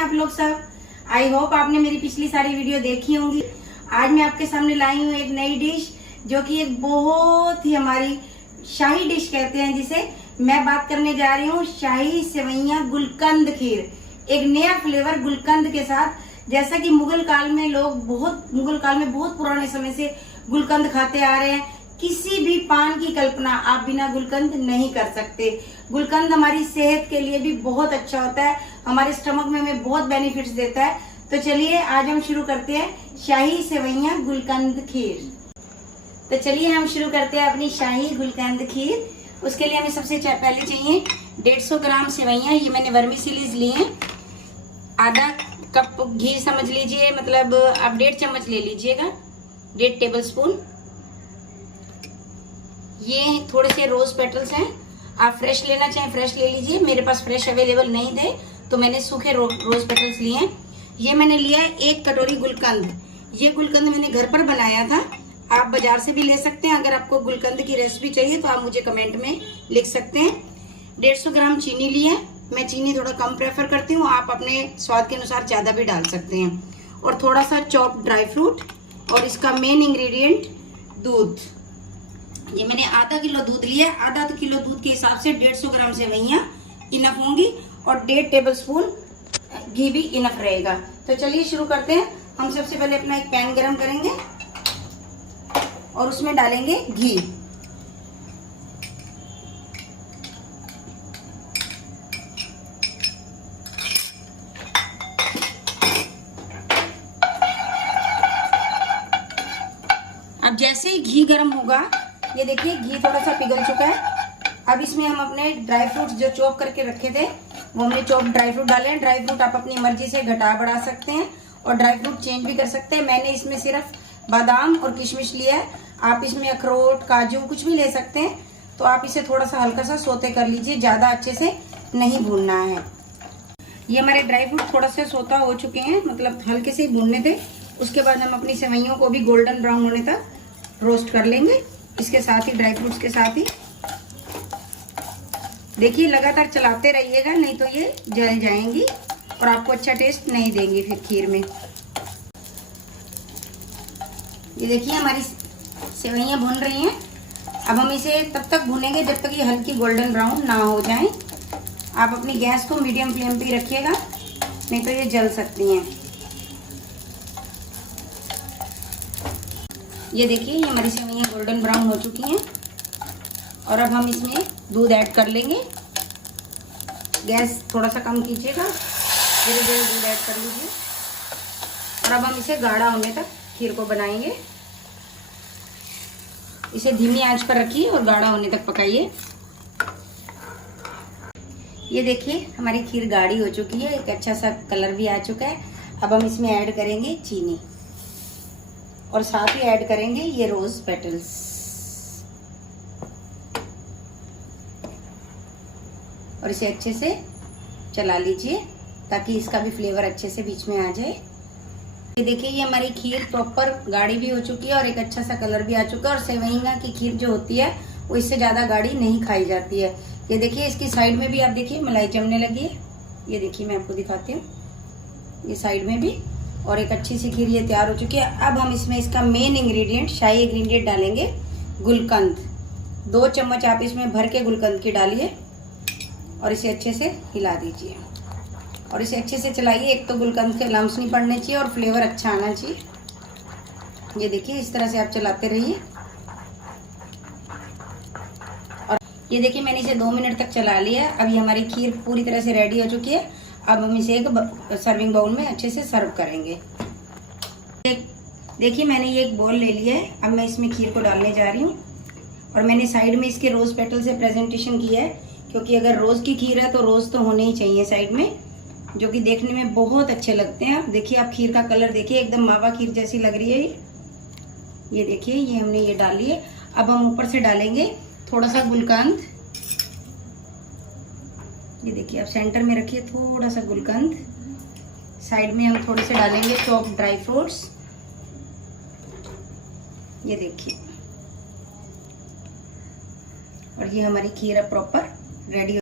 आप लोग सब। आई होप आपने मेरी पिछली सारी वीडियो देखी होंगी। आज मैं आपके सामने लाई हूँ एक नई डिश, जो कि एक बहुत ही हमारी शाही डिश कहते हैं, जिसे मैं बात करने जा रही हूँ शाही सेवइयां गुलकंद खीर। एक नया फ्लेवर गुलकंद के साथ। जैसा कि मुगल काल में बहुत पुराने समय से गुलकंद खाते आ रहे हैं। किसी भी पान की कल्पना आप बिना गुलकंद नहीं कर सकते। गुलकंद हमारी सेहत के लिए भी बहुत अच्छा होता है, हमारे स्टमक में हमें बहुत बेनिफिट्स देता है। तो चलिए आज हम शुरू करते हैं शाही सेवइयां गुलकंद खीर। तो चलिए हम शुरू करते हैं अपनी शाही गुलकंद खीर। उसके लिए हमें सबसे पहले चाहिए 150 ग्राम सेवइयां। ये मैंने वर्मिसेलीज लिए हैं। आधा कप घी समझ लीजिए, मतलब आप 1.5 चम्मच ले लीजिएगा, 1.5 टेबल स्पून। ये थोड़े से रोज पेटल्स हैं, आप फ्रेश लेना चाहें फ्रेश ले लीजिए। मेरे पास फ्रेश अवेलेबल नहीं थे तो मैंने सूखे रोज पेटल्स लिए हैं। ये मैंने लिया है 1 कटोरी गुलकंद। ये गुलकंद मैंने घर पर बनाया था, आप बाजार से भी ले सकते हैं। अगर आपको गुलकंद की रेसिपी चाहिए तो आप मुझे कमेंट में लिख सकते हैं। 150 ग्राम चीनी ली है। मैं चीनी थोड़ा कम प्रेफर करती हूँ, आप अपने स्वाद के अनुसार ज़्यादा भी डाल सकते हैं। और थोड़ा सा चॉप ड्राई फ्रूट, और इसका मेन इंग्रेडिएंट दूध। ये मैंने आधा किलो दूध लिया है। आधा किलो दूध के हिसाब से 150 ग्राम सेवइयां इनफ होंगी, और 1.5 टेबल स्पून घी भी इनफ रहेगा। तो चलिए शुरू करते हैं। हम सबसे पहले अपना एक पैन गरम करेंगे और उसमें डालेंगे घी। अब जैसे ही घी गरम होगा, ये देखिए घी थोड़ा सा पिघल चुका है। अब इसमें हम अपने ड्राई फ्रूट्स जो चॉप करके रखे थे, वो हमने चॉप ड्राई फ्रूट डाले हैं। ड्राई फ्रूट आप अपनी मर्जी से घटा बढ़ा सकते हैं और ड्राई फ्रूट चेंज भी कर सकते हैं। मैंने इसमें सिर्फ बादाम और किशमिश लिया है, आप इसमें अखरोट काजू कुछ भी ले सकते हैं। तो आप इसे थोड़ा सा हल्का सा सोते कर लीजिए, ज़्यादा अच्छे से नहीं भूनना है। ये हमारे ड्राई फ्रूट थोड़ा सा सोता हो चुके हैं, मतलब हल्के से ही भूनने थे। उसके बाद हम अपनी सेवइयों को भी गोल्डन ब्राउन होने तक रोस्ट कर लेंगे, इसके साथ ही ड्राई फ्रूट्स के साथ ही। देखिए लगातार चलाते रहिएगा, नहीं तो ये जल जाएंगी और आपको अच्छा टेस्ट नहीं देंगी फिर खीर में। ये देखिए हमारी सेवइयां भून रही हैं। अब हम इसे तब तक भूनेंगे जब तक ये हल्की गोल्डन ब्राउन ना हो जाए। आप अपनी गैस को मीडियम फ्लेम पे रखिएगा, नहीं तो ये जल सकती हैं। ये देखिए ये हमारी सेवइयां गोल्डन ब्राउन हो चुकी हैं, और अब हम इसमें दूध ऐड कर लेंगे। गैस थोड़ा सा कम कीजिएगा, धीरे धीरे दूध ऐड कर लीजिए। और अब हम इसे गाढ़ा होने तक खीर को बनाएंगे। इसे धीमी आंच पर रखिए और गाढ़ा होने तक पकाइए। ये देखिए हमारी खीर गाढ़ी हो चुकी है, एक अच्छा सा कलर भी आ चुका है। अब हम इसमें ऐड करेंगे चीनी, और साथ ही ऐड करेंगे ये रोज पेटल्स। और इसे अच्छे से चला लीजिए ताकि इसका भी फ्लेवर अच्छे से बीच में आ जाए। ये देखिए ये हमारी खीर प्रॉपर गाढ़ी भी हो चुकी है और एक अच्छा सा कलर भी आ चुका है। और सेवइयां की खीर जो होती है वो इससे ज़्यादा गाढ़ी नहीं खाई जाती है। ये देखिए इसकी साइड में भी आप देखिए मलाई जमने लगी है। ये देखिए मैं आपको दिखाती हूँ, ये साइड में भी, और एक अच्छी सी खीर ये तैयार हो चुकी है। अब हम इसमें इसका मेन इंग्रेडिएंट शाही इंग्रेडिएंट डालेंगे गुलकंद। 2 चम्मच आप इसमें भर के गुलकंद की डालिए और इसे अच्छे से हिला दीजिए और इसे अच्छे से चलाइए। एक तो गुलकंद के लम्स नहीं पड़ने चाहिए और फ्लेवर अच्छा आना चाहिए। ये देखिए इस तरह से आप चलाते रहिए। और ये देखिए मैंने इसे 2 मिनट तक चला लिया। अब ये हमारी खीर पूरी तरह से रेडी हो चुकी है। अब हम इसे एक सर्विंग बाउल में अच्छे से सर्व करेंगे। देखिए मैंने ये एक बाउल ले लिया है। अब मैं इसमें खीर को डालने जा रही हूँ, और मैंने साइड में इसके रोज पेटल से प्रेजेंटेशन किया है, क्योंकि अगर रोज की खीर है तो रोज तो होने ही चाहिए साइड में, जो कि देखने में बहुत अच्छे लगते हैं। आप देखिए, आप खीर का कलर देखिए, एकदम मावा खीर जैसी लग रही है ये देखिए ये हमने ये डाली है। अब हम ऊपर से डालेंगे थोड़ा सा गुलकंद। ये देखिए आप सेंटर में रखिए थोड़ा सा गुलकंद। साइड में हम थोड़े से डालेंगे चॉप ड्राई फ्रूट्स। ये देखिए, और ये हमारी खीर अब प्रॉपर रेडी